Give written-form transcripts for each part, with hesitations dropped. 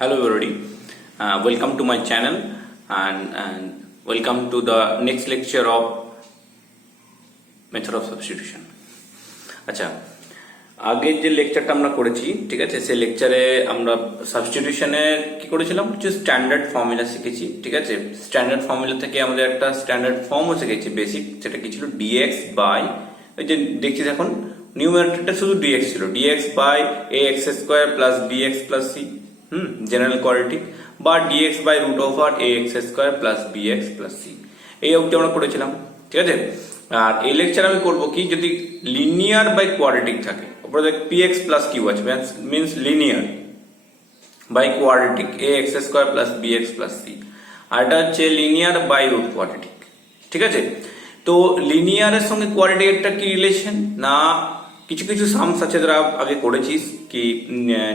Hello everybody, welcome to my channel and welcome to the next lecture of method of substitution. আচ্ছা, আগে যে লেকচারটা আমরা করেছি, ঠিক আছে, সেই লেকচারে আমরা সাবস্টিটিউশনের কি করেছিলাম, কিছু স্ট্যান্ডার্ড ফর্মুলা শিখেছি, ঠিক আছে। স্ট্যান্ডার্ড ফর্মুলা থেকে আমাদের একটা স্ট্যান্ডার্ড ফর্মও শিখেছি বেসিক, সেটা কি ছিল dx বাই, ওই যে দেখছিস এখন নিউমারেটরটা শুধু dx ছিল, dx by ax square plus bx plus c, general quadratic, বা dx by root over ax square plus bx plus c, এই অবধি আমরা করেছিলাম, ঠিক আছে। আর এই লেকচার আমি করব কি, যদি লিনিয়ার বাই কোয়াড্রেটিক থাকে, উপরে px প্লাস q আছে, means linear by quadratic ax square plus bx plus c, আর এটা হচ্ছে লিনিয়ার বাই রুট কোয়াড্রেটিক, ঠিক আছে। তো লিনিয়ারের সঙ্গে কোয়াড্রেটিকেরটা কি রিলেশন না, কিছু কিছু সামস আছে যারা আগে করেছিস কি,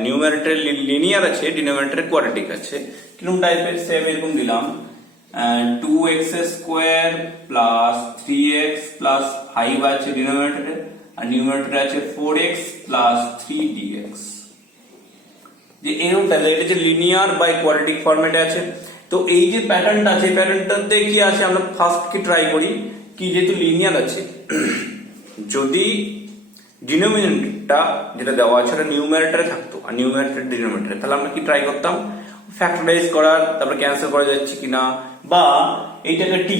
নিউমারেটরে লিনিয়ার আছে, ডিনোমিনেটরে কোয়াড্রেটিক আছে, কিরকম টাইপের, সেম এরকম দিলাম 2x square plus 3x plus 5 আছে ডিনোমিনেটরে, আর নিউমারেটরে আছে 4x প্লাস 3dx, যে এরকম টাইপের, এটা যে লিনিয়ার বাই কোয়াড্রেটিক ফরম্যাটে আছে। তো এই যে প্যাটার্নটা আছে, প্যাটার্নটাতে কি আছে, আমরা ফার্স্ট কি ট্রাই করি কি, যেহেতু লিনিয়ার আছে, যদি ডিনোমিনেটরটা যেটা দেওয়া আছে ওটা নিউমারেটরে থাকতো আর নিউমারেটর ডিনোমিনেটরে, তাহলে আমরা কি ট্রাই করতাম, ফ্যাক্টরাইজ করার, তারপরে ক্যান্সেল করা যাচ্ছে কিনা, বা এইটাকে টি,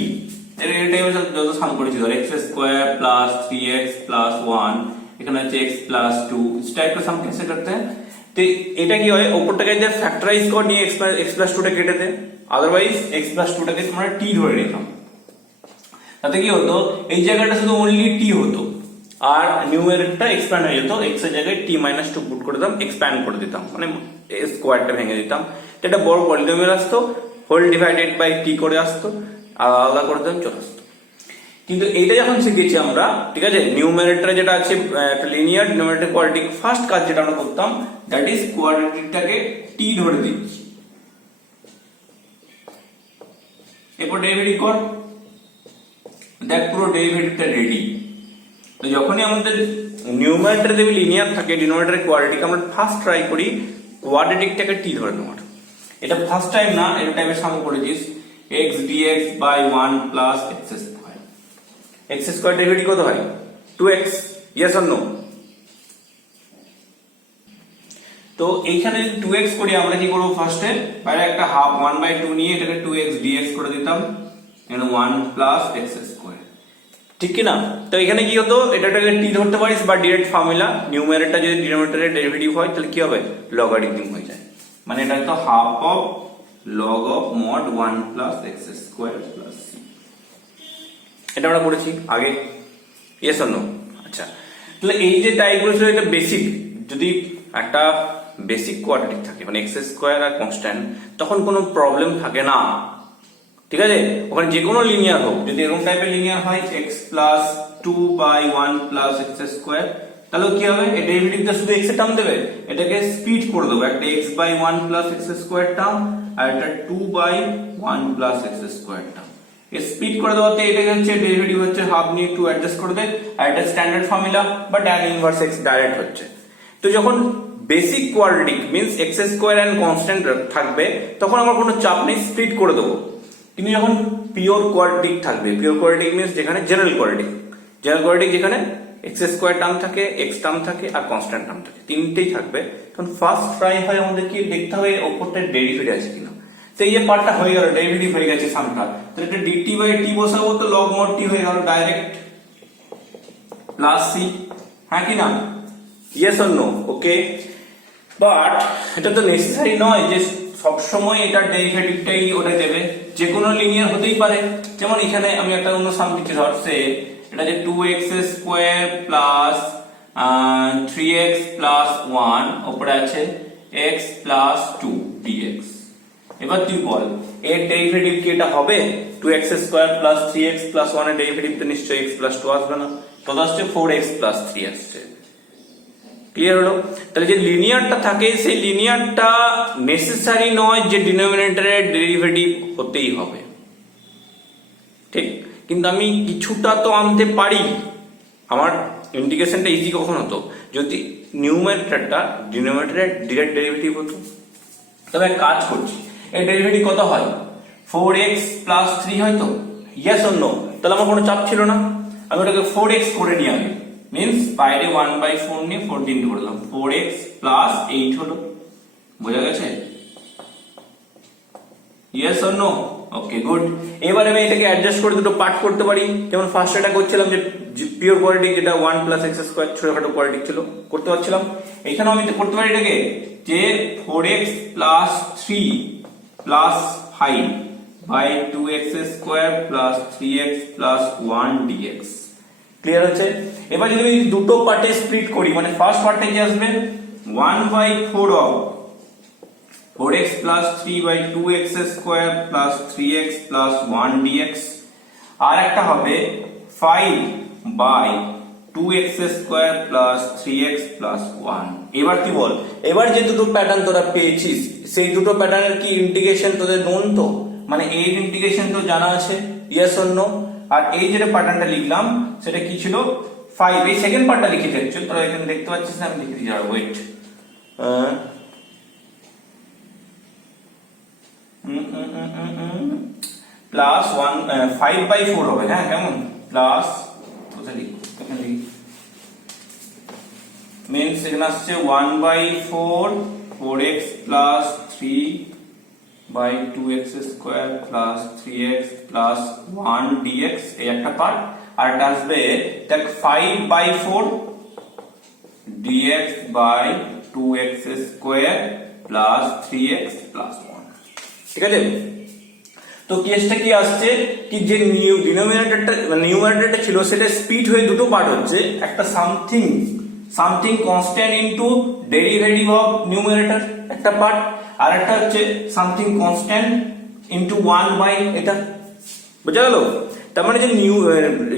এটাই আমরা যত সাম করেছি, ধর x square plus 3x plus 1, এখানে আছে x প্লাস 2, এটা একটা সাম ক্যান্সেল করতে হয়। তো এটা কি হয়, উপরটাকে যে ফ্যাক্টরাইজ করে নিয়ে x প্লাস 2 টা কেটে দেয়, আদারওয়াইজ x প্লাস 2 টাকে আমরা টি ধরে নিতাম, তাতে কি হতো, এই জায়গাটা শুধু অনলি টি হতো আর নিউমারেটরটা এক্সপ্যান্ড হয়ে যেত, x এর জায়গায় t-2 পুট করে দিতাম, এক্সপ্যান্ড করে দিতাম, মানে স্কোয়ারটা ভেঙে দিতাম, এটা বড় পলিনোমিয়াল আসতো, হোল ডিভাইডেড বাই t করে আসতো, আলাদা করে দিতাম, চলে আসতো। কিন্তু এইটা যখন শিখেছি আমরা, ঠিক আছে, নিউমারেটরে যেটা আছে একটা লিনিয়ার, ডিনোমিনেটর কোয়াড্রেটিক, ফার্স্ট কাজ যেটা আমরা করতাম, দ্যাট ইজ কোয়াড্রেটিকটাকে t ধরে দিচ্ছি, এরপর ডেরিভেটিভ কর, দেখ পুরো ডেরিভেটিভটা রেডি। তো যখনই আমাদের নিউমারেটরে যদি লিনিয়ার থাকে, ডিনোমিনেটরে কোয়াড্রেটিক, আমরা ফার্স্ট ট্রাই করি কোয়াড্রেটিকটাকে টি ধরে নেওয়ার। এটা ফার্স্ট টাইম না, এটা টাইপের সামনে করেছিস, x dx by 1 plus x square, x square derivative কত হয়, 2x, ইয়েস অর নো। তো এইখানে যদি 2x করি, আমরা কি করব, ফার্স্টে বাইরে একটা হাফ 1/2 নিয়ে এটাকে 2x dx করে দিতাম, এখানে 1 প্লাস x স্কয়ার, ঠিক কি না। তো এখানে কি হতো, এটাকে টি ধরতে পারিস, বা ডিরেক্ট ফর্মুলা, নিউমারেটরটা যদি ডিনোমিনেটরের ডেরিভেটিভ হয় তাহলে কি হবে, লগারিদম হয়ে যায়, মানে এটা তো half of log of mod 1 plus x square plus c, এটা আমরা করেছি আগে, ইয়েস অর নো। আচ্ছা, তাহলে এই যে টাইপগুলো ছিল, এটা বেসিক, যদি একটা বেসিক কোয়াড্রেটিক থাকে, মানে x স্কয়ার আর কনস্ট্যান্ট, তখন কোনো প্রবলেম থাকে না, ঠিক আছে। ওখানে যে কোনো লিনিয়ার হোক, যদি এরকম টাইপের লিনিয়ার হয় x plus 2 by 1 plus x square, তাহলে কি হবে, এই ডেরিভেটিভটা শুধু x এর টার্ম দেবে, এটাকে স্প্লিট করে দেবো, একটা x by 1 plus x square term আর একটা 2 by 1 plus x square term, এই স্প্লিট করে দেওয়াতে এটাকে হচ্ছে ডেরিভেটিভ হচ্ছে হাফ নিয়ে 2 অ্যাডজাস্ট করে দে, আর এটা স্ট্যান্ডার্ড ফর্মুলা বা tan ইনভার্স x ডাইরেক্ট হচ্ছে। তো যখন basic quadratic means x square and constant থাকবে, তখন আমার কোনো চাপ নেই, স্প্লিট করে দেবো। কিন্তু যখন পিওর কোয়াড্রেটিক থাকবে, পিওর কোয়াড্রেটিক মিন্স যেখানে জেনারেল কোয়াড্রেটিক, জেনারেল কোয়াড্রেটিক যেখানে x স্কয়ার টার্ম থাকে, x টার্ম থাকে আর কনস্ট্যান্ট টার্ম থাকে, তিনটেই থাকবে, তখন ফার্স্ট ট্রাই হয় আমাদের কি দেখতে হবে, ওপরটা ডেরিভেটিভ আছে কিনা। তো এই যে পার্টটা হয়ে গেল, ডেরিভেটিভ হয়ে গেছে সামটা, তো এটা dt বাই t বসাবো, তো log mod t হয়ে গেল ডাইরেক্ট, প্লাস c, হ্যাঁ কি না, yes or no, okay. But এটা তো নেসেসারি নয় যে সবসময় এটা ডেরিভেটিভটাই ওটা দেবে, যে কোনো লিনিয়ার হতেই পারে। যেমন এখানে আমি একটা অন্য সাম দিচ্ছি, ধর সে এটা যে 2x square plus 3x plus 1, উপরে আছে x প্লাস 2 dx। এবার তুই বল, এর ডেরিভেটিভ কি এটা হবে, 2x square plus 3x plus 1 এর ডেরিভেটিভ তো নিশ্চয়ই x প্লাস 2 আসবে না, কত আসছে, 4x প্লাস 3 আসছে, ক্লিয়ার হলো। তাহলে যে লিনিয়ারটা থাকে, সেই লিনিয়ারটা নেসেসারি নয় যে ডিনোমিনেটরের ডেরিভেটিভ হতেই হবে, ঠিক, কিন্তু আমি কিছুটা তো আনতে পারি। আমার ইন্টিগ্রেশনটা ইজি কখন হতো, যদি নিউমারেটরটা ডিনোমিনেটরের ডিরেক্ট ডেরিভেটিভ হতো, তবে কাজ করছি, এর ডেরিভেটিভ কত হয়? 4x প্লাস 3 হয় তো? Yes or no? তাহলে আমার কোনো চাপ ছিল না, আমি ওটাকে 4x করে নিয়ে আগে, মিনস বাইরে 1/4 নিয়ে 4 দিন করে দিলাম, 4x প্লাস 8 হলো। বোঝা গেছে? Yes or no? Okay good. এবারে আমি এটাকে অ্যাডজাস্ট করে দুটো পার্ট করতে পারি, যেমন ফার্স্ট এটা করছিলাম যে পিওর কোয়াড্রেটিক, যেটা 1 প্লাস x স্কয়ার ছোটখাটো কোয়াড্রেটিক ছিল, করতে পারছিলাম। এখানেও আমি করতে পারি এটাকে যে 4x plus 3 plus 5 by 2x square plus 3x plus 1 dx। Clear হচ্ছে? এবার যদি আমি দুটো পার্টে স্প্লিট করি, মানে ফার্স্ট পার্টে কি আসবে 1/4 of 4x plus 3 by 2x square plus 3x plus 1 dx, আর একটা হবে 5 by 2x square plus 3x plus 1। এবার কি বল, এবার যে দুটো প্যাটার্ন তোরা পেয়েছিস সেই দুটো প্যাটার্নের কি ইন্টিগ্রেশন তোদের নোন তো? মানে এর ইন্টিগ্রেশন তো জানা আছে, ইয়েস অর নো? আর এই যে প্যাটার্নটা লিখলাম সেটা কি ছিল? 5। এই সেকেন্ড পার্টটা লিখে দিচ্ছি, তোরা এখানে দেখতে পাচ্ছিস না? আমি লিখে দিই, আর ওয়েট, প্লাস 5/4 হবে, হ্যাঁ কেমন? প্লাস মিনস এখানে আসছে 1/4 4x plus 3 by 2x square plus 3x plus 1 dx, এই একটা পার্ট। আর এটা আসবে দেখ 5/4 dx by 2x square plus 3x plus 1। ঠিক আছে? তো কেসটা কি আসছে কি, যে নিউমারেটরটা ছিল সেটা স্প্লিট হয়ে দুটো পার্ট হচ্ছে, একটা something constant into derivative of numerator একটা পার্ট, আর একটা হচ্ছে সামথিং কনস্ট্যান্ট ইনটু 1 বাই এটা। বুঝা গেল? তার মানে যে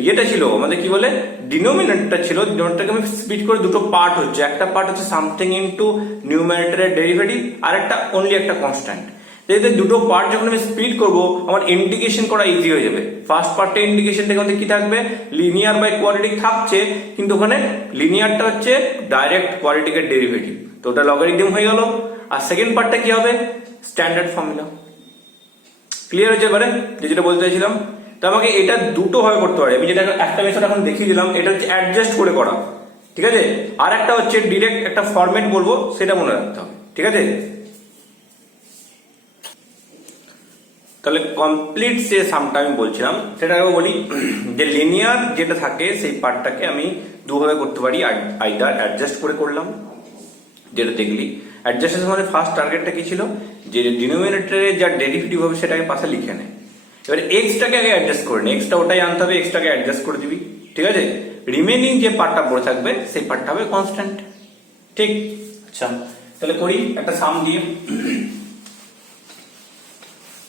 ইয়েটা ছিল আমাদের কি বলে, ডিনোমিনেটরটা ছিল, ডিনোমিনেটরটাকে আমি স্প্লিট করে দুটো পার্ট হচ্ছে, একটা পার্ট হচ্ছে সামথিং ইনটু নিউমারেটরের ডেরিভেটিভ, আর একটা অনলি একটা কনস্ট্যান্ট। যেহেতু দুটো পার্ট যখন আমি স্প্লিট করব আমার ইন্টিগ্রেশন করা ইজি হয়ে যাবে। ফার্স্ট পার্টে ইন্টিগ্রেশনটা ওখানে কি থাকবে, লিনিয়ার বাই কোয়াড্রেটিক থাকছে, কিন্তু ওখানে লিনিয়ারটা হচ্ছে ডাইরেক্ট কোয়াড্রেটিকের ডেরিভেটিভ, তো ওটা লগারিদম হয়ে গেল। আর সেকেন্ড পার্টটা কি হবে, স্ট্যান্ডার্ড ফর্মুলা। ক্লিয়ার হচ্ছে এবারে যেটা বলতে চাইছিলাম? তো আমাকে এটা দুটো ভাবে করতে পারি, আমি যেটা একটা মেথড এখন দেখিয়ে দিলাম এটা হচ্ছে অ্যাডজাস্ট করে করা, ঠিক আছে? আর একটা হচ্ছে ডিরেক্ট একটা ফরম্যাট বলবো, সেটা মনে রাখতে হবে, ঠিক আছে? তাহলে কমপ্লিট যে সামটা আমি বলছিলাম সেটা বলি, যে লিনিয়ার যেটা থাকে সেই পার্টটাকে আমি দুভাবে করতে পারি, আইদার অ্যাডজাস্ট করে করলাম, যেটা দেখলি অ্যাডজাস্টের মানে ফার্স্ট টার্গেটটা কি ছিল, যে ডিনোমিনেটরে যা ডেরিভেটিভ হবে সেটাকে পাশে লিখে নে। এবারে এক্সটাকে আগে অ্যাডজাস্ট করে নে, এক্সটা ওটাই আনতে হবে, এক্সটাকে অ্যাডজাস্ট করে দিবি, ঠিক আছে? রিমেনিং যে পার্টটা পড়ে থাকবে সেই পার্টটা হবে কনস্ট্যান্ট, ঠিক? আচ্ছা তাহলে করি একটা সাম দিয়ে,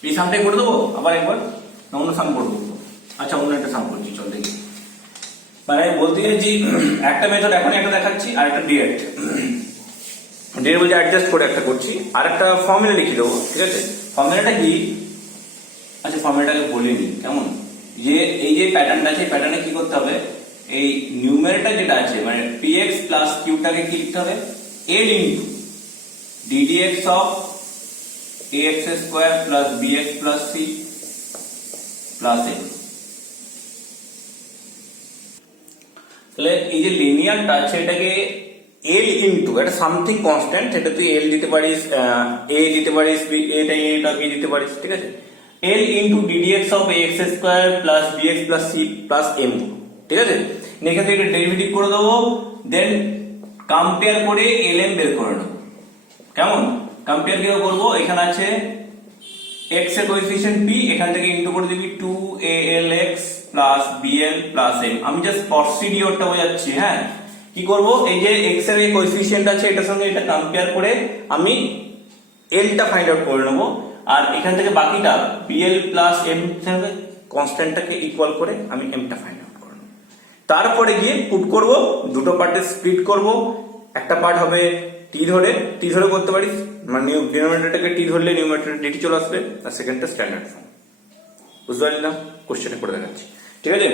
এই সামটাই করে দেবো আবার একবার, না অন্য সাম করবো? আচ্ছা অন্য একটা সাম করছি, চল দেখি। মানে বলতে চাইছি একটা মেথড এখন একটা দেখাচ্ছি, আর একটা ডিরেক্ট বলছে অ্যাডজাস্ট করে একটা করছি, আর একটা ফর্মুলা লিখে দেবো, ঠিক আছে? ফর্মুলাটা কি? আচ্ছা ফর্মুলাটাকে বলিনি কেমন, যে এই যে প্যাটার্নটা আছে, প্যাটার্নে কি করতে হবে, এই নিউমারেটর যেটা আছে মানে px প্লাস কিউটাকে কি লিখতে হবে, l into ddx of ax square plus bx plus c plus a। তাহলে এই যে লিনিয়ারটা আছে এটাকে l ইনটু একটা সামথিং কনস্ট্যান্ট, সেটা তুই l দিতে পারিস, a দিতে পারিস, এটা b দিতে পারিস, ঠিক আছে? l into ddx of ax square plus bx plus c plus m, ঠিক আছে? এখান থেকে ডেরিভেটিভ করে দেবো, দেন কম্পেয়ার করে lm বের করে নেবো, কেমন? কম্পেয়ার কিভাবে করবো, এখানে আছে x এর কোএফিসিয়েন্ট p, এখান থেকে ইনটু করে দিবি 2alx plus bl plus m। আমি জাস্ট প্রসিডিওরটা বোঝাচ্ছি, হ্যাঁ? কি করব, এই যে x এর এই কোএফিসিয়েন্ট আছে এটার সঙ্গে এটা কম্পেয়ার করে আমি l টা ফাইন্ড আউট করে নেব, আর এখান থেকে বাকিটা bl প্লাস m সঙ্গে কনস্ট্যান্টটাকে ইকুয়াল করে আমি m টা ফাইন্ড আউট করে নেব। তারপরে গিয়ে পুট করব, দুটো পার্টে স্প্লিট করব, একটা পার্ট হবে টি ধরে করতে পারিস, মানে ডিনোমিনেটরটাকে টি ধরলে নিউমারেটরে ডিটি চলে আসবে, আর সেকেন্ডটা স্ট্যান্ডার্ড ফর্ম। বুঝতে পারলি না? কোশ্চেনে করে দেখাচ্ছি, ঠিক আছে?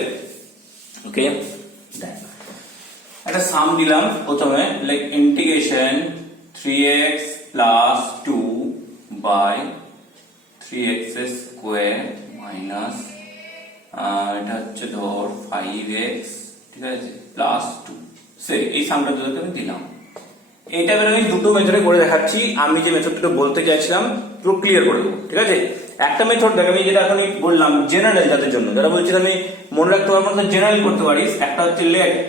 ওকে, একটা সাম দিলাম প্রথমে, like integration 3x plus 2 by 3x square minus এটা হচ্ছে ধর 5x, ঠিক আছে, প্লাস 2। সে এই সামটা তোদেরকে আমি দিলাম। এইটা এবার আমি দুটো মেথডে করে দেখাচ্ছি। আমি যে মেথডটা বলতে চাইছিলাম পুরো ক্লিয়ার করে দেবো, ঠিক আছে। একটা মেথড দেখ, আমি যেটা এখনই বললাম জেনারেল, যাদের জন্য যারা বলছিল আমি মনে রাখতে পারবো না, জেনারেল করতে পারিস। একটা হচ্ছে লেট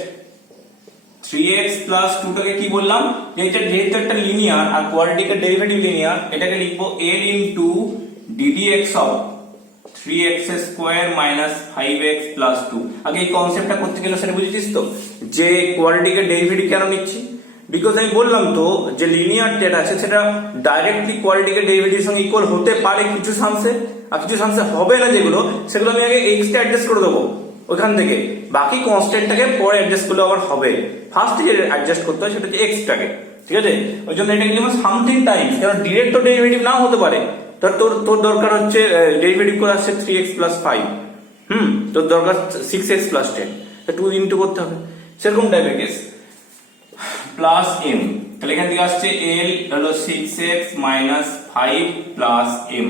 3x প্লাস 2 টাকে কি বললাম, এটা যেহেতু একটা লিনিয়ার আর কোয়াড্রেটিকের ডেরিভেটিভ লিনিয়ার, এটাকে লিখবো l into ddx of 3x square minus 5x plus 2। আগে এই কনসেপ্টটা করতে গেলে সেটা বুঝেছিস তো, যে কোয়াড্রেটিকের ডেরিভেটিভ কেন নিচ্ছি? বিকজ আমি বললাম তো যে লিনিয়ার যেটা আছে সেটা ডাইরেক্টলি কোয়াড্রেটিকের ডেরিভেটিভের সঙ্গে ইকুয়াল হতে পারে কিছু সামসে, আর কিছু সামসে হবে না, যেগুলো সেগুলো আমি আগে x কে অ্যাডজাস্ট করে দেবো ওখান থেকে, বাকি কনস্ট্যান্টটাকে পরে অ্যাডজাস্ট করলে আবার হবে। ফার্স্টে যে অ্যাডজাস্ট করতে হয় সেটা হচ্ছে x টাকে, ঠিক আছে। ওই জন্য এটা লিখলাম সামথিং টাইমস, কারণ ডিরেক্ট তো ডেরিভেটিভ নাও হতে পারে। তোর দরকার হচ্ছে ডেরিভেটিভ করে আসছে 3x প্লাস 5, তোর দরকার 6x প্লাস 10, 2 ইনটু করতে হবে, সেরকম টাইপের কেস। প্লাস m, তাহলে এখান থেকে আসছে l হলো 6x minus 5 plus m,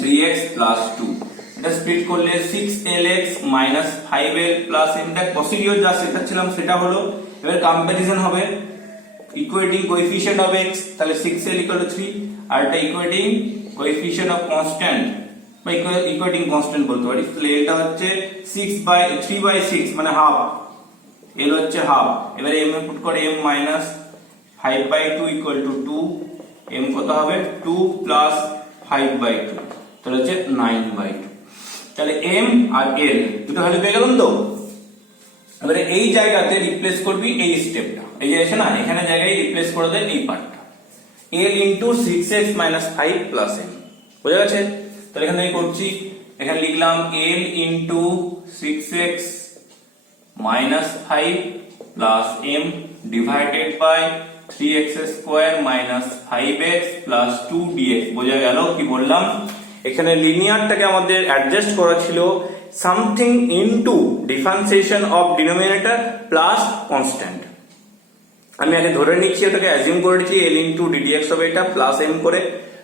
3x plus 2। এটা স্প্লিট করলে 6lx minus 5l plus m। টা প্রসিডিওর যা শেখাচ্ছিলাম সেটা হলো, এবার কম্পারিজন হবে, ইকুয়েটিং কোএফিশিয়েন্ট অফ x, তাহলে 6l ইকুয়াল টু 3, আর এটা ইকুয়েটিং কোএফিশিয়েন্ট অফ কনস্ট্যান্ট বা ইকুয়েটিং কনস্ট্যান্ট বলতে পারি। তাহলে এটা হচ্ছে 3/6 মানে হাফ, l হচ্ছে হাফ। এবারে m এ পুট করে m minus 5/2 equal to 2, m কত হবে 2 প্লাস 5/2, তাহলে হচ্ছে 9/2। তাহলে m আর l দুটো ভ্যালু পেয়ে গেলাম তো। এবারে এই জায়গাতে রিপ্লেস করবি এই স্টেপটা, এই যে আছে না, এখানে জায়গায় রিপ্লেস করে দেয় এই পার্টটা, l into 6x minus 5 plus m। বুঝা গেছে? তাহলে এখানে করছি, এখানে লিখলাম l into 6x minus 5 plus m divided by 3x square minus 5x plus 2 dx। বোঝা গেল কি বললাম? এখানে লিনিয়ারটাকে আমাদের অ্যাডজাস্ট করা ছিল something into differentiation of denominator plus constant. আমি আগে ধরে নিচ্ছি, এটাকে অ্যাজিউম করে নিচ্ছি l ইনটু ddx হবে এটা, প্লাস m করে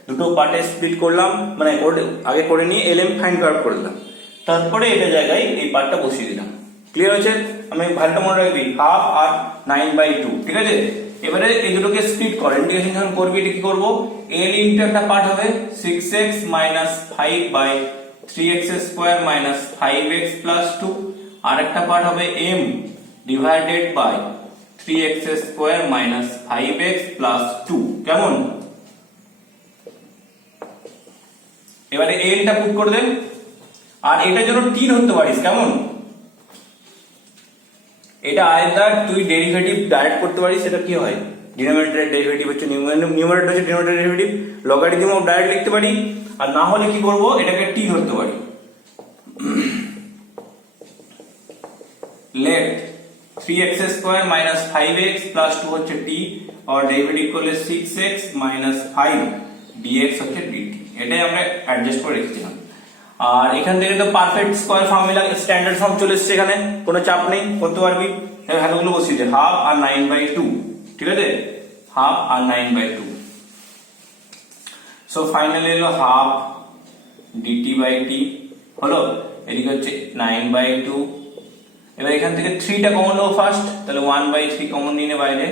দুটো পার্টে স্প্লিট করলাম, মানে আগে করে নিয়ে lm ফাইন্ড আউট করলাম, তারপরে এটা জায়গায় এই পার্টটা বসিয়ে দিলাম। ক্লিয়ার হয়েছে? আমি ভ্যালুটা মনে রাখবি হাফ আর 9/2, ঠিক আছে। এবারে এই দুটোকে স্প্লিট কর, ইন্টিগ্রেশন যখন করবি এটা কি করব, l ইনটু একটা পার্ট হবে 6x minus 5 by 3x square minus 5x plus 2, আর একটা পার্ট হবে m divided by 3x square minus 5x plus 2। কেমন? এবারে l টা পুট করে দেন, আর এটার জন্য t ধরতে পারিস। কেমন? এটা আইদার তুই ডেরিভেটিভ ডাইরেক্ট করতে পারিস, সেটা কি হয়, ডিনোমিনেটরের ডেরিভেটিভ হচ্ছে নিউমারেটর হচ্ছে denominator derivative, logarithm of direct লিখতে পারি, আর না হলে কি করব, এটাকে t ধরতে পারি। Late 3x square minus 5x plus 2 হচ্ছে t, আর ডেরিভেটিভ করলে 6x মাইনাস 5 dx হচ্ছে dt। এটাই আমরা অ্যাডজাস্ট করে রেখেছিলাম। আর এখান থেকে তো perfect square formula, standard form চলে এসেছে, এখানে কোনো চাপ নেই, করতে পারবি। ভ্যালুগুলো বসিয়ে দে, হাফ আর 9/2, ঠিক আছে, হাফ আর 9/2। সো ফাইনালি এলো হাফ dt/t হলো, এদিকে হচ্ছে 9/2। এবার এখান থেকে 3টা কমন নেবো ফার্স্ট, তাহলে 1/3 কমন নিয়ে বাইরে,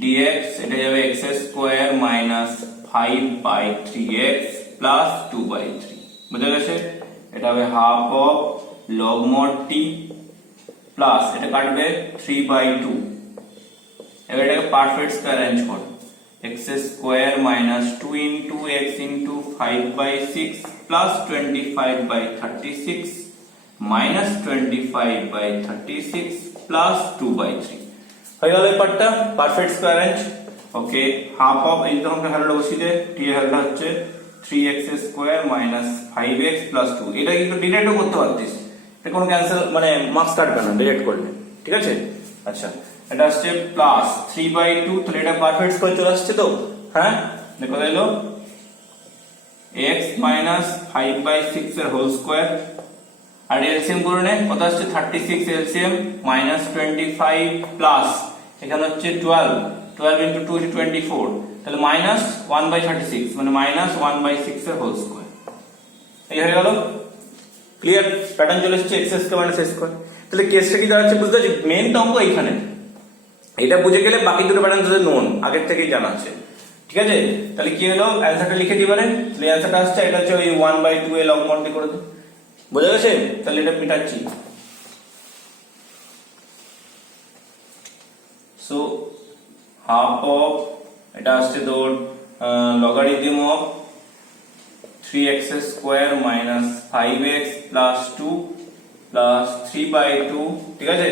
dx এটা যাবে x square minus 5/3x plus 2/3। বুঝা গেছে? এটা হবে half of log mod t plus এটা কাটবে 3/2। এবার এটাকে পারফেক্ট স্কয়ার অ্যারেঞ্জ কর, x square minus 2 into x into 5/6 plus 25/36 minus 25/36 plus 2/3 হয়ে গেল এই পার্টটা perfect square arrange. Okay, half of এই যখন ভ্যালুটা বসিয়ে দে, t এর ভ্যালুটা হচ্ছে 3x square minus 5x plus 2। এটা কিন্তু ডিরেক্টও করতে পারতিস, এটা কোনো ক্যান্সেল মানে মার্কস কাটবে না ডিরেক্ট করলে, ঠিক আছে। আচ্ছা, এটা আসছে প্লাস 3/2, তাহলে এটা পারফেক্ট স্কয়ার চলে আসছে তো। হ্যাঁ, দেখো এলো x মাইনাস 5/6 এর হোল স্কয়ার, আর এলসিএম করে নে, কত আসছে 36 এলসিএম মাইনাস 25 প্লাস এখানে হচ্ছে 12 ইন্টু 2 is 24, তাহলে মাইনাস 1/36 মানে মাইনাস 1/6 এর হোল স্কয়ার। এই হয়ে গেল। ক্লিয়ার? প্যাটার্ন চলে এসেছে x square minus a square. তাহলে কেসটা কি দাঁড়াচ্ছে বুঝতে পারছি? মেইন অঙ্ক এইখানে, এটা বুঝে গেলে বাকি দুটো প্যাটার্ন তাদের নোন, আগের থেকেই জানা আছে। ঠিক আছে, তাহলে কি হলো, অ্যানসারটা লিখে দিই পারেন। তাহলে অ্যানসারটা আসছে এটা হচ্ছে ওই 1/2 এ লগ মডটি করে দিই। বোঝা গেছে? তাহলে এটা মিটাচ্ছি। সো হাফ অফ, এটা আসছে তোর logarithm of 3x square minus 5x plus 2 plus 3/2, ঠিক আছে,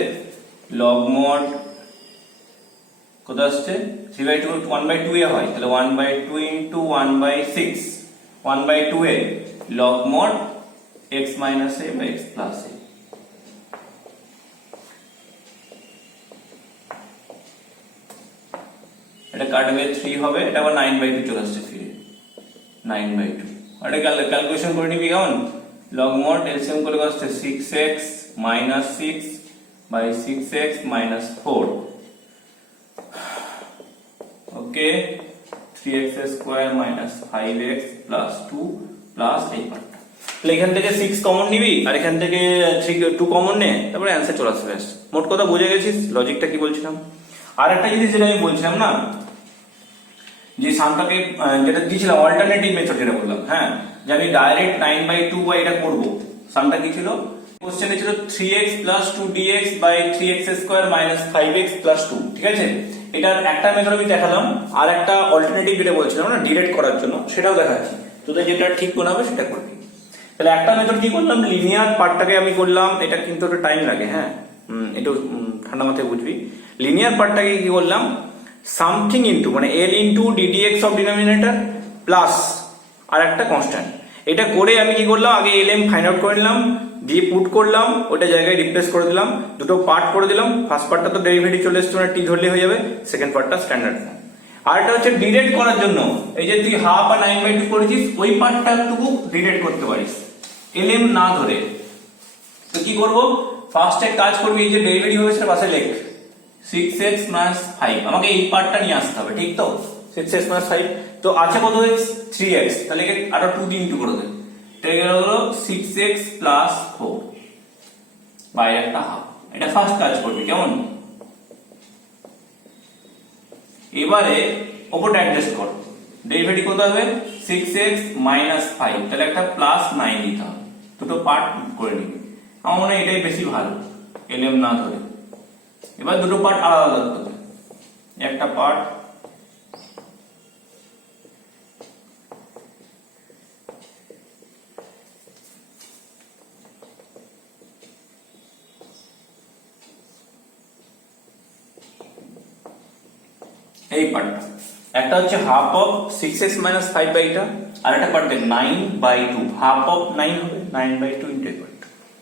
লগ মড কত আসছে 3/2, 1/2 এ হয়, তাহলে 1/2 into 1/6, 1/2 a log mod x minus a by x plus a। এটা কাটবে 3 হবে, এটা আবার 9/2 চলে আসছে ফিরে 9/2। এটা ক্যালকুলেশন করে নিবি কেমন, লগ মড এলসিএম করে আসছে 6x minus 6 by 6x minus 4, okay, 3x square minus 5x plus 2 plus এই পার্টটা। তাহলে এখান থেকে 6 কমন নিবি আর এখান থেকে 2 কমন নে, তারপরে অ্যানসার চলে আসবে। মোট কথা বুঝে গেছিস লজিকটা কি বলছিলাম? আর একটা জিনিস যেটা আমি বলছিলাম না, যে সামটাকে যেটা দিয়েছিলাম অল্টারনেটিভ মেথড যেটা বললাম, হ্যাঁ, যে আমি ডাইরেক্ট 9/2 বা এটা করব। সামটা কি ছিল, কোশ্চেনে ছিল 3x plus 2dx by 3x square minus 5x plus 2, ঠিক আছে। এটার একটা মেথড আমি দেখালাম, আর একটা অল্টারনেটিভ যেটা বলছিলাম না ডিরেক্ট করার জন্য, সেটাও দেখাচ্ছি। তোদের যেটা ঠিক মনে হবে সেটা করবি। তাহলে একটা মেথড কি করলাম, লিনিয়ার পার্টটাকে আমি করলাম, এটা কিন্তু একটু টাইম লাগে, হ্যাঁ, একটু ঠান্ডা মাথায় বুঝবি। লিনিয়ার পার্টটাকে কি করলাম, সামথিং ইনটু মানে l into ddx of denominator plus আর একটা কনস্ট্যান্ট। এটা করে আমি কি করলাম, আগে lm ফাইন্ড আউট করে নিলাম, দিয়ে পুট করলাম, ওটা জায়গায় রিপ্লেস করে দিলাম, দুটো পার্ট করে দিলাম। ফার্স্ট পার্টটা তো ডেরিভেটিভ চলে এসছে, টি ধরলে হয়ে যাবে, সেকেন্ড পার্টটা স্ট্যান্ডার্ড ফর্ম। আর এটা হচ্ছে ডিরেক্ট করার জন্য, এই যে তুই হাফ আর 9/2 করেছিস, ওই পার্টটা একটু ডিরেক্ট করতে পারিস lm না ধরে। তো কি করব, ফার্স্টে কাজ করবি, এই যে ডেরিভেটিভ হবে সেটা পাশে লেখ 6x মাইনাস 5, আমাকে এই পার্টটা নিয়ে আসতে হবে, ঠিক তো, 6x মাইনাস 5, তো আছে কত x 3x, তাহলে আরো 2 দিয়ে ইনটু করে দে, এটা হলো 6x প্লাস 4 বাই একটা হাফ। এটা ফার্স্ট কাজ করবি কেমন। এবারে ওপরটা অ্যাডজাস্ট কর, ডেরিভেটিভ কত হবে 6x মাইনাস 5, তাহলে একটা প্লাস 9 দিতে হবে, দুটো পার্ট করে নিবি। আমার মনে হয় এটাই বেশি ভালো lm না ধরে। এবার দুটো পার্ট আলাদা আলাদা করতে, একটা পার্ট এই পার্টটা, একটা হচ্ছে half of 6x minus 5 by এটা, আর একটা পার্ট দেখ 9/2, হাফ অফ 9 হবে 9/2 ইনটু এই পার্ট।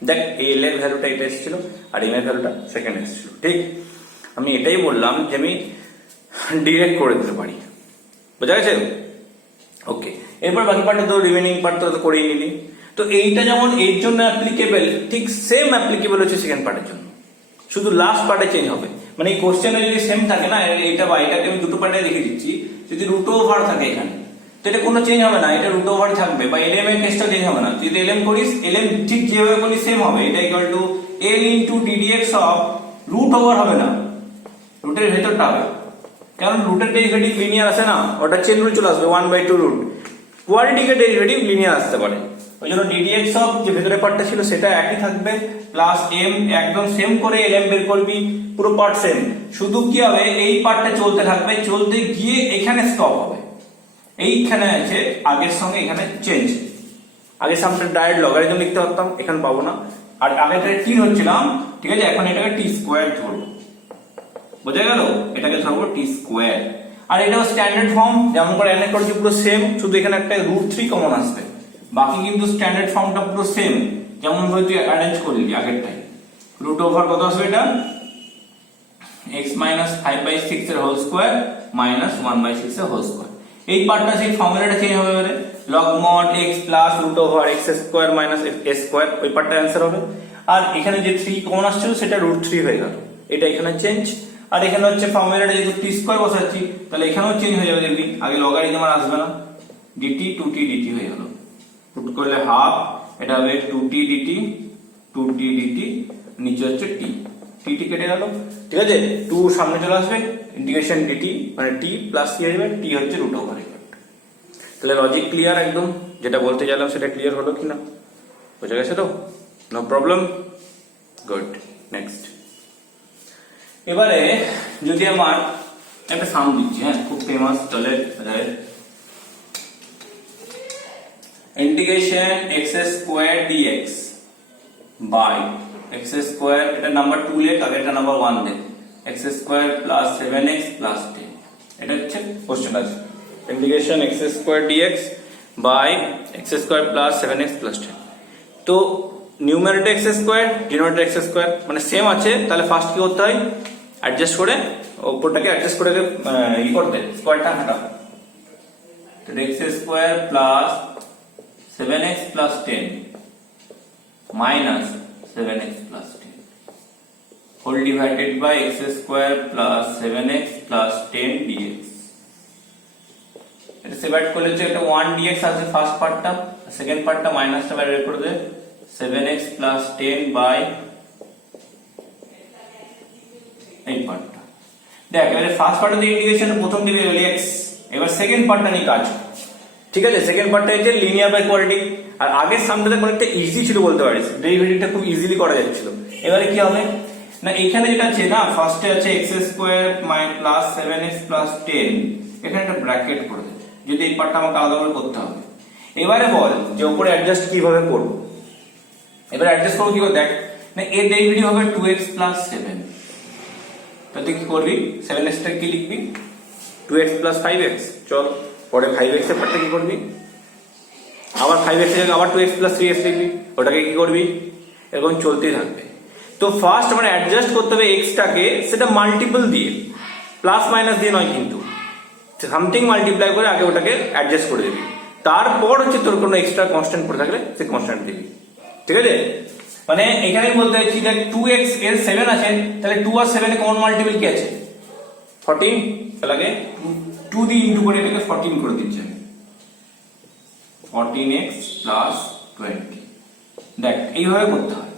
দেখ l এর ভ্যালুটা এটা এসেছিল আর m এর ভ্যালুটা সেকেন্ড এসেছিল, ঠিক। আমি এটাই বললাম যে আমি ডিরেক্ট করে দিতে পারি, বোঝা গেছে, ওকে। এরপর বাকি পার্টটা তো রিমেনিং পার্ট তো করেই নিলি। তো এইটা যেমন এর জন্য অ্যাপ্লিকেবল, ঠিক সেম অ্যাপ্লিকেবল হচ্ছে সেকেন্ড পার্টের জন্য, শুধু লাস্ট পার্টে চেঞ্জ হবে। মানে এই কোশ্চেনে যদি সেম থাকে না, এটা বা এটাকে আমি দুটো পার্টে লিখে দিচ্ছি, যদি রুট ওভার থাকে এখানে, তো এটা কোনো চেঞ্জ হবে না, এটা রুট ওভার থাকবে, বা lm এর কেসটা চেঞ্জ হবে না। যদি lm করিস, lm ঠিক যেভাবে করিস সেম হবে, এটা equal to l into ddx of, root over হবে না, রুটের ভেতরটা হবে, কারণ রুটের ডেরিভেটিভ লিনিয়ার আসে না, ওটা চেন রুল চলে আসবে 1/2 রুট। কোয়াড্রেটিকের ডেরিভেটিভ লিনিয়ার আসতে পারে, ওই জন্য ddx অফ যে ভেতরের পার্টটা ছিল সেটা একই থাকবে, প্লাস m একদম সেম করে lm বের করবি, পুরো পার্ট সেম, শুধু কি হবে এই পার্টটা চলতে থাকবে, চলতে গিয়ে এখানে স্টপ হবে, এইখানে আছে আগের সঙ্গে এখানে চেঞ্জ। আগে সামটা ডাইরেক্ট লগারিদম লিখতে পারতাম, এখানে পাবো না, আর আগেটা টি হচ্ছিলাম, ঠিক আছে, এখন এটাকে টি স্কোয়ার ধরবো, বোঝা গেল, এটাকে ধরবো টি স্কোয়ার। আর এটাও স্ট্যান্ডার্ড ফর্ম, যেমন করে এনে করছি পুরো সেম, শুধু এখানে একটা √3 কমন আসবে, বাকি কিন্তু স্ট্যান্ডার্ড ফর্মটা পুরো সেম, যেমন ভাবে তুই অ্যারেঞ্জ করলি আগেরটাই। রুট ওভার কত আসবে, এটা x মাইনাস 5/6 এর হোল স্কোয়ার মাইনাস 1/6 এর হোল স্কোয়ার। এই পার্টটা সেই ফর্মুলাটা চেঞ্জ হবে, এবারে log mod x plus root over x square minus a square, ওই পার্টটা অ্যান্সার হবে। আর এখানে যে 3 কমন আসছিল সেটা √3 হয়ে গেল, এটা এখানে চেঞ্জ, আর এখানে হচ্ছে ফর্মুলাটা যেহেতু টি স্কয়ার বসাচ্ছি তাহলে এখানেও চেঞ্জ হয়ে যাবে, দেখবি আগে লগারিদম আর আসবে না, dt 2t dt হয়ে গেল, পুট করলে হাফ, এটা হবে 2t dt, 2t dt, নিচে হচ্ছে t, t কেটে গেল, ঠিক আছে, 2 সামনে চলে আসবে, ইন্টিগ্রেশন dt মানে t প্লাস কি আসবে, t হচ্ছে রুট ওভার। তাহলে লজিক ক্লিয়ার একদম, যেটা বলতে চাইলাম সেটা ক্লিয়ার হলো কিনা, বুঝে গেছে তো? No problem, good. নেক্সট, এবারে যদি আমার একটা সাম দিচ্ছি, হ্যাঁ খুব ফেমাস, তাহলে integration x square dx by x square, এটা নাম্বার 2 লে, তাহলে এটা নাম্বার 1 দে, x square plus 7x plus 10, এটা হচ্ছে কোশ্চেন আছে, integration x square dx by x square plus 7x plus 10। তো numerator x square, denominator x square মানে সেম আছে, তাহলে ফার্স্ট কি করতে হয়, অ্যাডজাস্ট করে উপরটাকে অ্যাডজাস্ট করে ই করতে, স্কয়ারটা হাঁটাও, তো x square plus 7x plus 10 minus 7x plus 10 whole divided by x square plus 7x plus 10 dx। এটা সেপারেট করলে যে একটা 1 dx আছে ফার্স্ট পার্টটা, সেকেন্ড পার্টটা মাইনাসটা বাইরে করে দে, 7x প্লাস 10 বাই এই পার্টটা। দেখ এবারে ফার্স্ট পার্টটা দিয়ে ইন্টিগ্রেশন প্রথম দিকে হলো x, এবার সেকেন্ড পার্টটা নিয়ে কাজ, ঠিক আছে, সেকেন্ড পার্টটা হচ্ছে লিনিয়ার বাই কোয়াড্রেটিক, আর আগের সামটাতে অনেকটা ইজি ছিল বলতে পারিস, ডেরিভেটিভটা খুব ইজিলি করা যাচ্ছিল। এবারে কি হবে না, এখানে যেটা আছে না, ফার্স্টে আছে x square plus 7x plus 10, এখানে একটা ব্র্যাকেট করে দে, যদি এই পার্টটা আমাকে আলাদা করে করতে হবে। এবারে বল যে উপরে অ্যাডজাস্ট কিভাবে করব, এবারে অ্যাডজাস্ট করব কি করে, দেখ না এর ডেরিভেটিভ হবে 2x প্লাস 7, তো তুই কি করবি, 7x টা কি লিখবি, 2x প্লাস 5x, চল পরে 5x এর পার্টটা কি করবি, আবার 5x এর আবার 2x প্লাস 3x লিখবি, ওটাকে কি করবি, এরকম চলতেই থাকবে। তো ফার্স্ট আমরা অ্যাডজাস্ট করতে হবে x টাকে, সেটা মাল্টিপল দিয়ে, প্লাস মাইনাস দিয়ে নয়, কিন্তু সামথিং মাল্টিপ্লাই করে আগে ওটাকে অ্যাডজাস্ট করে দিবি, তারপর হচ্ছে তোর কোনো এক্সট্রা কনস্ট্যান্ট পড়ে থাকলে সে কনস্ট্যান্ট দিবি, ঠিক আছে। মানে এখানে বলতে চাইছি যে 2x এর 7 আছে, তাহলে 2 আর 7 এর কমন মাল্টিপল কি আছে, 14, তাহলে আগে 2 দিয়ে ইনটু করে এটাকে 14 করে দিচ্ছি, 14x প্লাস 20। দেখ এইভাবে করতে হয়।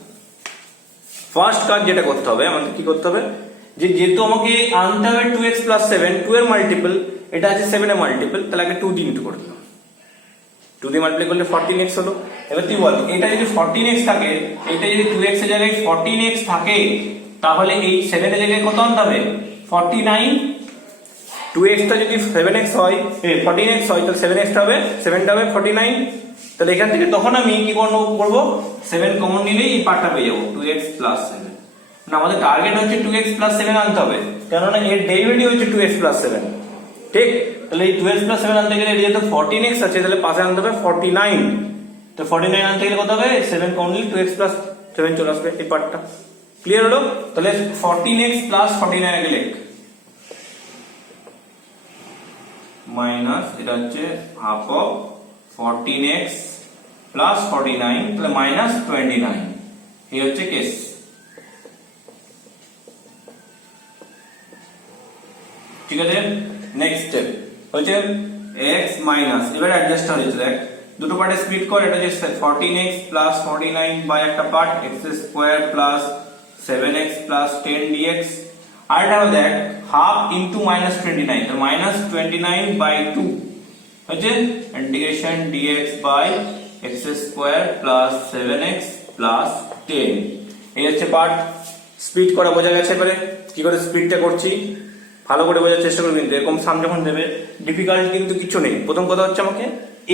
ফার্স্ট কাজ যেটা করতে হবে আমাকে কি করতে হবে, যে যেহেতু আমাকে আনতে হবে 2x প্লাস 7, 2 এর মাল্টিপল, এটা আছে 7 এর মাল্টিপল, তাহলে আগে 2 দিয়ে ইনটু করে দিলাম, 2 দিয়ে মাল্টিপ্লাই করলে 14x হলো। এবার তুই বল এটা যদি 14x থাকে, এটা যদি 2x এর জায়গায় 14x থাকে, তাহলে এই 7 এর জায়গায় কত আনতে হবে, 49, 2x টা যদি 7x হয়, 14x হয়, তাহলে 7x টা হবে, 7 টা হবে 49, তাহলে এখান থেকে তখন আমি কি করব, 7 কমন নিলেই এই পার্টটা পেয়ে যাবো, 2x প্লাস 7। না আমাদের টার্গেট হচ্ছে 2x প্লাস 7 আনতে হবে, কেননা এর ডেরিভেটিভ হচ্ছে 2x প্লাস 7, ঠিক। তাহলে এই 2x প্লাস 7 আনতে গেলে যেহেতু 14x আছে, তাহলে পাশে আনতে হবে 49, তো 49 আনতে গেলে কত হবে, 7 কমন নিলে 2x প্লাস 7 চলে আসবে, এই পার্টটা ক্লিয়ার হলো। তাহলে 14x প্লাস 49 আগে লিখ, মাইনাস এটা হচ্ছে হাফ অফ 14x প্লাস 49, তাহলে মাইনাস 29, এই হচ্ছে কেস। ঠিক আছে, নেক্সট স্টেপ হচ্ছে x মাইনাস, এবারে অ্যাডজাস্ট হয়েছে, দেখ দুটো পার্টে স্প্লিট কর, এটা হচ্ছে 14x প্লাস 49 বাই একটা part x square plus 7x plus 10 dx, আর এটা হলো দেখ হাফ ইনটু মাইনাস 29, তো মাইনাস 29 বাই 2 হচ্ছে integration dx by x square plus 7x plus 10, এই হচ্ছে পার্ট। স্প্লিট করা বোঝা গেছে। এবারে কি করে স্প্লিটটা করছি ভালো করে বোঝার চেষ্টা করবেন, এরকম সাম যখন দেবে ডিফিকাল্ট কিন্তু কিছু নেই। প্রথম কথা হচ্ছে আমাকে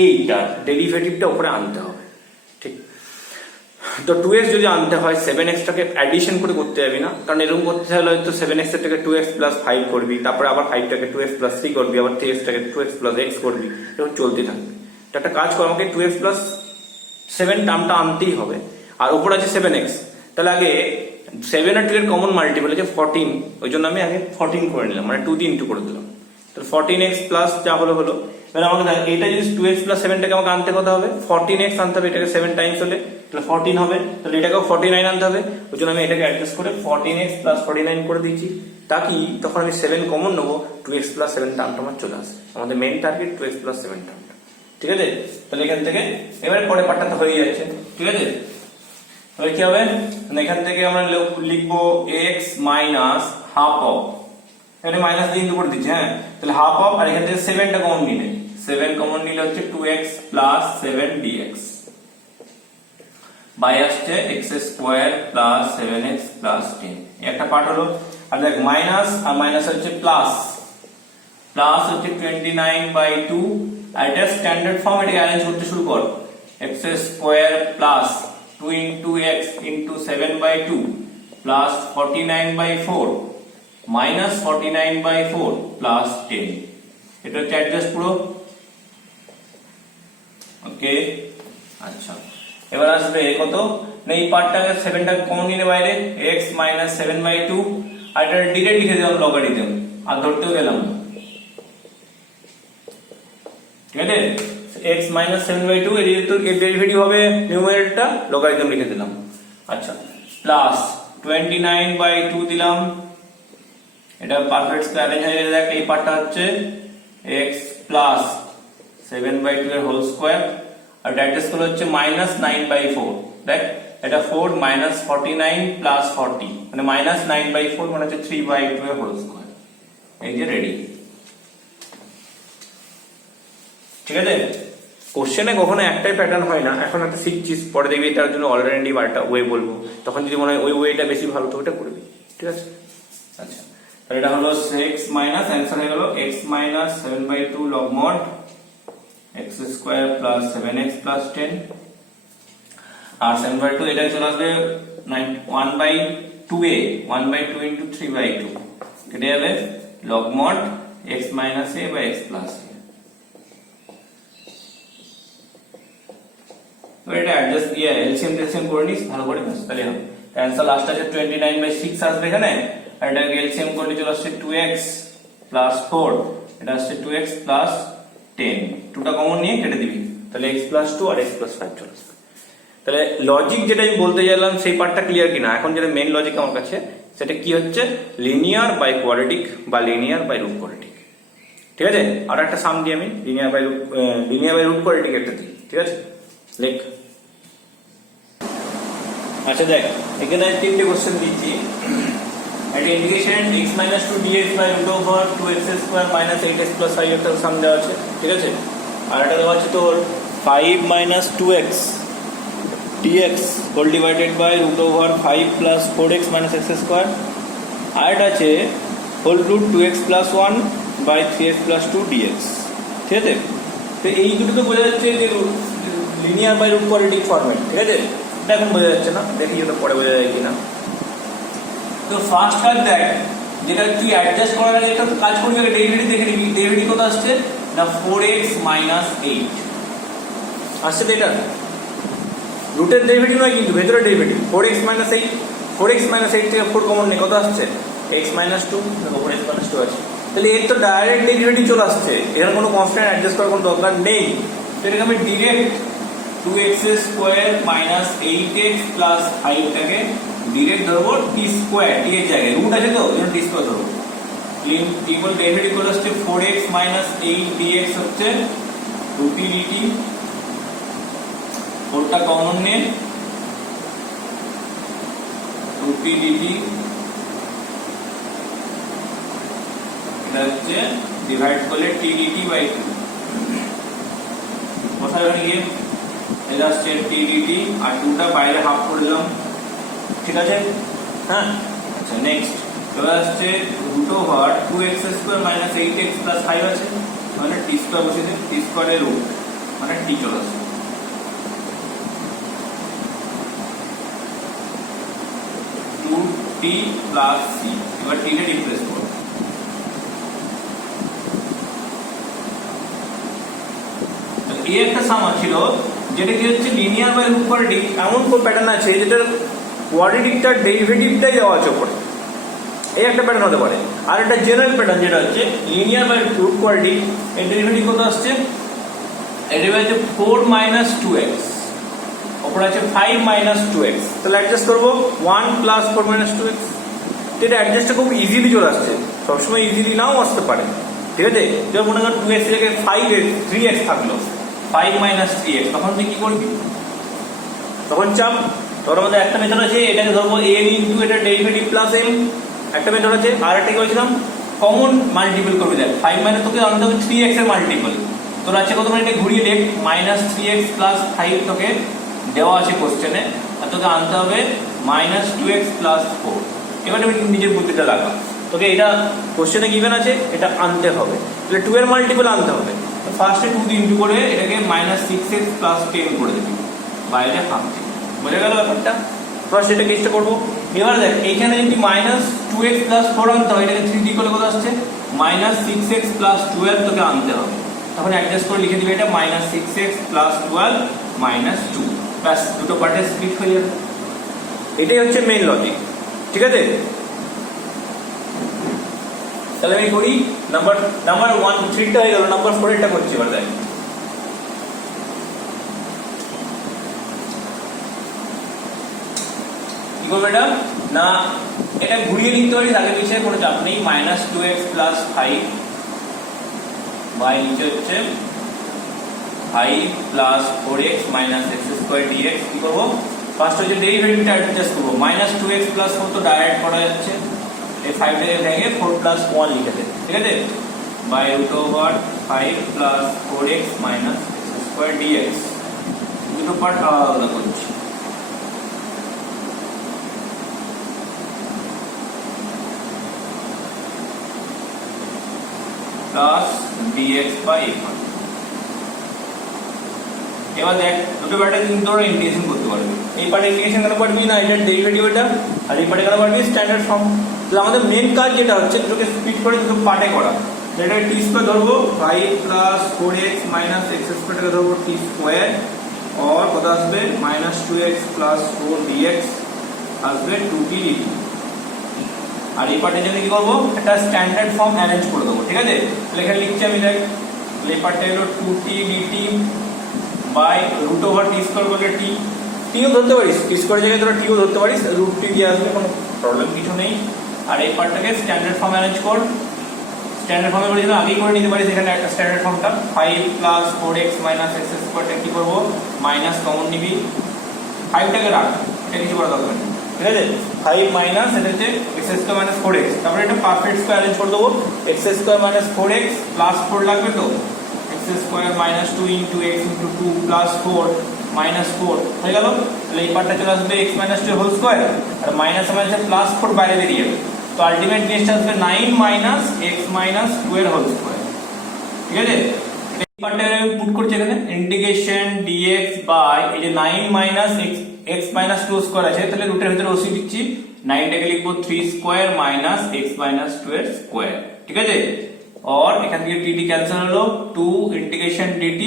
এইটা ডেরিভেটিভটা উপরে আনতে হবে, ঠিক। তো 2x যদি আনতে হয় 7x টাকে অ্যাডিশন করে করতে যাবি না, কারণ এরকম করতে হলে হয়তো 7x টাকে 2x প্লাস 5 করবি, তারপরে আবার 5 টাকে 2x প্লাস 3 করবি, আবার 3x টাকে 2x প্লাস x করবি, এরকম চলতে থাকবে। তো একটা কাজ কর, আমাকে 2x প্লাস 7 টার্মটা আনতেই হবে, আর উপর আছে 7x, তাহলে আগে 7 আর 2 এর কমন মাল্টিপল আছে 14, ওই জন্য আমি আগে 14 করে নিলাম, মানে 2 দিয়ে ইনটু করে দিলাম। তাহলে 14x প্লাস যা হলো হলো। এবার আমাকে এটা যদি 2x প্লাস 7টাকে আমাকে আনতে কত হবে, 14x আনতে হবে, এটাকে 7 টাইমস হলে তাহলে 14 হবে, তাহলে এটাকেও 49 আনতে হবে। ওই জন্য আমি এটাকে অ্যাডজাস্ট করে 14x প্লাস 49 করে দিয়েছি, তাকি তখন আমি 7 কমন নেবো, 2x প্লাস 7 টার্মটা আমার চলে আসে। আমাদের মেইন টার্গেট 2x প্লাস 7 টার্মটা, ঠিক আছে। তাহলে এখান থেকে এবারে পরে পার্টটা তো হয়ে যাচ্ছে, ঠিক আছে। তাহলে কি হবে, এখান থেকে আমরা লিখবো x মাইনাস হাফ অফ, এখানে মাইনাস দিয়ে করে দিচ্ছি, হ্যাঁ। তাহলে হাফ অফ, আর এখান থেকে 7টা কমন নিলে, 7 কমন নিলে হচ্ছে 2x প্লাস 7 dx বাই আসছে x square plus 7x plus 10, একটা পার্ট হলো। আর দেখ মাইনাস আর মাইনাস হচ্ছে প্লাস, প্লাস হচ্ছে 29/2, আর এটা স্ট্যান্ডার্ড ফর্ম, এটাকে অ্যারেঞ্জ করতে শুরু কর। x square plus 2 into x into 7/2 plus 49/4 minus 49/4 plus 10, এটা হচ্ছে অ্যাডজাস্ট পুরো, ওকে। আচ্ছা, এবার আসবে কত না, এই পার্টটাকে 7টা কমন নিয়ে বাইরে, x মাইনাস 7/2, আর এটা ডিরেক্ট লিখে দিলাম লগারিদম, আর ধরতেও গেলাম, ঠিক আছে। x মাইনাস 7/2 এর ডেরিভেটিভ হবে নিউমারেটরটা, লগারিদম লিখে দিলাম। আচ্ছা, প্লাস 29/2 দিলাম, এটা পারফেক্ট স্কয়ার হয়ে গেছে। দেখ এই পার্টটা হচ্ছে x প্লাস 7/2 এর হোল স্কয়ার, আর এটা অ্যাডজাস্ট করলে হচ্ছে মাইনাস 9/4। দেখ এটা 4 মাইনাস 49 প্লাস 40, মানে মাইনাস 9/4 মানে হচ্ছে 3/2 এর হোল স্কয়ার। এই যে রেডি, ঠিক আছে। কোশ্চেনে কখনো একটাই প্যাটার্ন হয় না, এখন একটা শিখছিস, পরে দেখবি তার জন্য অলরেডি একটা ওয়ে বলবো, তখন যদি মনে হয় ওই ওয়েটা বেশি ভালো তো ওটা করবি, ঠিক আছে। আচ্ছা, তাহলে এটা হলো x মাইনাস, অ্যান্সার হয়ে গেল x minus 7/2 log mod x square plus 7x plus 10, আর 7/2 এটা চলে আসবে 1/2a, 1/2 into 3/2, কেটে যাবে log mod x minus a by x plus a। তো এটা অ্যাডজাস্ট দিয়ে এলসিএম টেলসিএম করে নিস ভালো করে, তাহলে হবে অ্যান্সার লাস্ট আছে 29/6 আসবে এখানে, আর এটা এলসিএম করলে চলে আসছে 2x প্লাস 4, এটা আসছে 2x প্লাস 10, 2টা কমন নিয়ে কেটে দিবি, তাহলে x প্লাস 2 আর x প্লাস 5 চলে আসবে। তাহলে লজিক যেটা আমি বলতে চাইলাম সেই পার্টটা ক্লিয়ার কিনা, এখন যেটা মেইন লজিক আমার কাছে সেটা কি হচ্ছে, লিনিয়ার বাই কোয়াড্রেটিক বা লিনিয়ার বাই রুট কোয়াড্রেটিক, ঠিক আছে। আর একটা সাম দিই আমি, লিনিয়ার বাই রুট কোয়াড্রেটিক একটা দিই, ঠিক আছে, লেখ। আচ্ছা দেখ, এখানে 3টে কোশ্চেন দিচ্ছি, একটা integration x minus 2 dx by root over 2x square minus 8x plus 5 একটা সাম দেওয়া আছে, ঠিক আছে। আর এটা দেওয়া আছে তোর 5 minus 2x dx whole divided by root over 5 plus 4x minus x square, আর এটা আছে whole root 2x plus 1 by 3x plus 2 dx, ঠিক আছে। তো এই দুটো তো বোঝা যাচ্ছে যে linear by root quadratic format, ঠিক আছে। এটা এখন বোঝা যাচ্ছে না, দেখি এটা পরে বোঝা যায় কিনা। তো ফার্স্ট কাজ দেখ, যেটা তুই অ্যাডজাস্ট করার আগে একটা কাজ করবি, ডেরিভেটিভ দেখে নিবি, ডেরিভেটিভ কত আসছে না 4x minus 8 আসছে, তো এটা রুটের ডেরিভেটিভ নয় কিন্তু ভেতরের derivative, 4x minus 8, 4x minus 8 থেকে 4 কমন নেই, কত আসছে x minus 2, দেখো 4x minus 2 আছে, তাহলে এর তো ডাইরেক্ট ডেরিভেটিভ চলে আসছে, এখানে কোনো কনস্ট্যান্ট অ্যাডজাস্ট করার কোনো দরকার নেই। তো এটাকে আমি direct 2x square minus 8x plus 5 টাকে ডিরেক্ট ধরবো t স্কয়ার, t এর জায়গায় রুট আছে তো এজন্য t স্কয়ার ধরবো, ইকুয়াল ডেরিভেটিভ করে আসছে 4x minus 8 dx হচ্ছে 2t dt, 4টা কমন নে 2t dt, এটা হচ্ছে ডিভাইড করলে t dt বাই 2, কোথায় হয়ে গিয়ে এটা আসছে t dt, আর 2টা বাইরে হাফ করলাম, ঠিক আছে, হ্যাঁ। আচ্ছা নেক্সট এবার আসছে root over 2x square minus 8x plus 5 আছে, মানে t স্কয়ার বসিয়ে দিন, t স্কয়ারের রুট মানে t চলে আসছে, 2t প্লাস c, এবার t কে রিপ্লেস করো, এই একটা সাম ছিল যেটা কি হচ্ছে লিনিয়ার বাই রুট কোয়াড্রেটিক, এমন কোন প্যাটার্ন আছে যেটা কোয়াড্রেটিকটার ডেরিভেটিভটাই দেওয়া আছে উপরে, এই একটা প্যাটার্ন হতে পারে। আর একটা জেনারেল প্যাটার্ন যেটা হচ্ছে লিনিয়ার বাই রুট কোয়াড্রেটিক, এর ডেরিভেটিভ কত আসছে, এর ডেরিভেটিভ হচ্ছে 4 - 2x, ওপরে আছে 5 - 2x, তাহলে অ্যাডজাস্ট করবো 1 + 4 - 2x। এটা অ্যাডজাস্টটা খুব ইজিলি চলে আসছে, সবসময় ইজিলি নাও আসতে পারে, ঠিক আছে। যেমন মনে কর 2x থেকে 5x 3x থাকলো, 5 - 3x, তখন তুই কি করবি, তখন চাপ। তোর মধ্যে একটা মেথড আছে, এটাকে ধরবো n ইনটু এটা ডেরিভেটিভ প্লাস m, একটা মেথড আছে। আর একটা কি বলছিলাম, কমন মাল্টিপল করবি। দেখ 5 মানে তোকে আনতে হবে 3x এর মাল্টিপল, তোর আছে কত, মানে এটা ঘুরিয়ে দেখ -3x + 5 তোকে দেওয়া আছে কোশ্চেনে, আর তোকে আনতে হবে -2x + 4। এবার তুমি নিজের বুদ্ধিটা লাগা, তোকে এটা কোশ্চেনে গিভেন আছে, এটা আনতে হবে, তাহলে 2 এর মাল্টিপল আনতে হবে। ফার্স্টে 2 দিয়ে ইনটু করে এটাকে -6x + 10 করে দিবি, বাইরে হাফ দিবি, বোঝা গেল ব্যাপারটা। ফার্স্ট এটা কেসটা করবো। এবার দেখ এইখানে যদি -2x + 4 আনতে হয়, এটাকে 3 দিয়ে করলে কত আসছে, -6x + 12 তোকে আনতে হবে, তখন অ্যাডজাস্ট করে লিখে দিবি এটা -6x + 12 - 2, ব্যাস দুটো পার্টে স্প্লিট হয়ে যাবে। এটাই হচ্ছে মেইন লজিক, ঠিক আছে। তাহলে আমি করি নাম্বার 1 3টা হয়ে গেল, নাম্বার 4 এটা করছি। এবার দেখ কি করবো এটা না, এটা ঘুরিয়ে লিখতে পারিস, আগে পিছিয়ে কোনো চাপ নেই। -2x + 5 বাই নিচে হচ্ছে 5 + 4x - x² dx। কি করবো, ফার্স্ট হচ্ছে ডেরিভেটিভটা অ্যাডজাস্ট করবো। -2x + 4 তো ডাইরেক্ট করা যাচ্ছে, এই 5 টাকে ভেঙে 4 + 1 লিখে দে, ঠিক আছে, বাই √5 + 4x - x² dx। দুটো পার্ট আলাদা করছি। Plus dx by f1। এবার দেখ দুটো পার্টে কিন্তু তোরা ইন্টিগ্রেশন করতে পারবি। এই পার্টে ইন্টিগ্রেশন কেন পারবি না, এটা ডেরিভেটিভ এটা, আর এই পার্টে কেন পারবি, স্ট্যান্ডার্ড ফর্ম। তাহলে আমাদের মেন কাজ যেটা হচ্ছে দুটোকে স্প্লিট করে দুটো পার্টে করা। এটা t² ধরবো, 5 + 4x - x² টাকে ধরবো t², और কত আসবে -2x + 4 dx আসবে 2t dt। আর এই পার্টের জন্য কি করবো, একটা স্ট্যান্ডার্ড ফর্ম অ্যারেঞ্জ করে দেবো, ঠিক আছে। তাহলে এখানে লিখছি আমি, দেখ এই পার্টটা হলো 2t dt বাই √t² বলে t, টিও ধরতে পারিস, t² জায়গায় তোরা টিও ধরতে পারিস, √t দিয়ে আসবে, কোনো প্রবলেম কিছু নেই। আর এই পার্টটাকে স্ট্যান্ডার্ড ফর্ম অ্যারেঞ্জ কর। স্ট্যান্ডার্ড ফর্মে করে দিলে আগেই করে নিতে পারিস, এখানে একটা স্ট্যান্ডার্ড ফর্মটা 5 + 4x - x² কি করবো, মাইনাস কমন নিবি, 5 টাকে রাখ, এটা কিছু করা দরকার নেই, ঠিক আছে। 5 মাইনাস এটা হচ্ছে x² - 4x, তারপরে এটা পারফেক্ট স্কয়ার অ্যারেঞ্জ করে দেবো। x² - 4x + 4 লাগবে, তো x² - 2 * x * 2 + 4 - 4 হয়ে গেল। তাহলে এই পার্টটা চলে আসবে x - 2 হোল স্কয়ার, আর মাইনাস মানে +4 বাইরে বেরিয়ে যাবে, তো আলটিমেট জিনিসটা আসবে 9 - x - 2 এর হোল স্কয়ার, ঠিক আছে। এই পার্টটা আমি পুট করছি এখানে, ইন্টিগ্রেশন dx বাই এই যে 9 - x - 2 স্কয়ার আছে, তাহলে রুটের ভিতরে ওসি দিচ্ছি, 9 টাকে লিখবো 3² - x - 2 এর স্কয়ার, ঠিক আছে। और এখান থেকে dt ক্যান্সেল হলো, 2 ইন্টিগ্রেশন dt,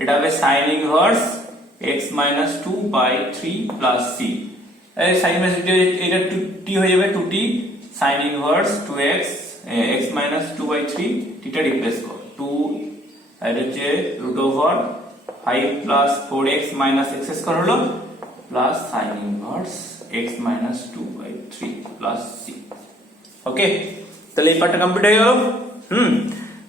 এটা হবে sin ইনভার্স x - 2/3 + c। এই sin ইনভার্স এটা t হয়ে যাবে 2t sin inverse 2x x - 2/3, টিটা রিপ্লেস কর, 2 এটা হচ্ছে √5 + 4x - x² হলো plus sin inverse x - 2/3 + c। ওকে, তাহলে এই পার্টটা কমপ্লিট হয়ে গেল।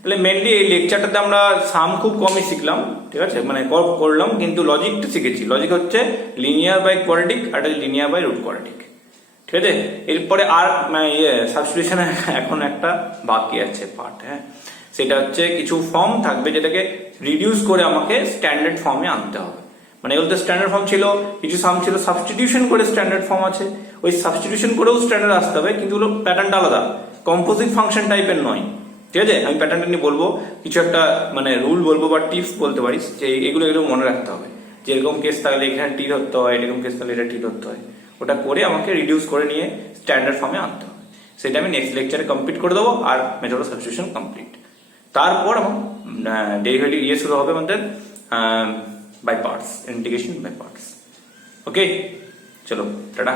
তাহলে মেনলি এই লেকচারটাতে আমরা সাম খুব কমই শিখলাম, ঠিক আছে, মানে করলাম, কিন্তু লজিকটা শিখেছি। লজিক হচ্ছে লিনিয়ার বাই কোয়াড্রেটিক আর লিনিয়ার বাই রুট কোয়াড্রেটিক, ঠিক আছে। এরপরে আর সাবস্টিটিউশনে এখন একটা বাকি আছে পার্ট, হ্যাঁ, সেটা হচ্ছে কিছু ফর্ম থাকবে যেটাকে রিডিউস করে আমাকে স্ট্যান্ডার্ড ফর্মে আনতে হবে। মানে এগুলো তো স্ট্যান্ডার্ড ফর্ম ছিল, কিছু সাম ছিল সাবস্টিটিউশন করে স্ট্যান্ডার্ড ফর্ম আছে, ওই সাবস্টিটিউশন করেও স্ট্যান্ডার্ড আসতে হবে, কিন্তু ওগুলো প্যাটার্নটা আলাদা, কম্পোজিট ফাংশন টাইপের নয়, ঠিক আছে। আমি প্যাটার্নটা নিয়ে বলবো, কিছু একটা মানে রুল বলবো বা টিপস বলতে পারিস, যে এগুলো মনে রাখতে হবে, যে এরকম কেস থাকলে এখানে টি ধরতে হয়, এরকম কেস থাকলে এটা টি ধরতে হয়, ওটা করে আমাকে রিডিউস করে নিয়ে স্ট্যান্ডার্ড ফর্মে আনতে হবে। সেটা আমি নেক্সট লেকচারে কমপ্লিট করে দেবো, আর মেথড অফ সাবস্টিটিউশন কমপ্লিট। তারপর আমার ডেরিভেটিভ শুরু হবে আমাদের by parts, integration by parts. Okay, চলো টাটা।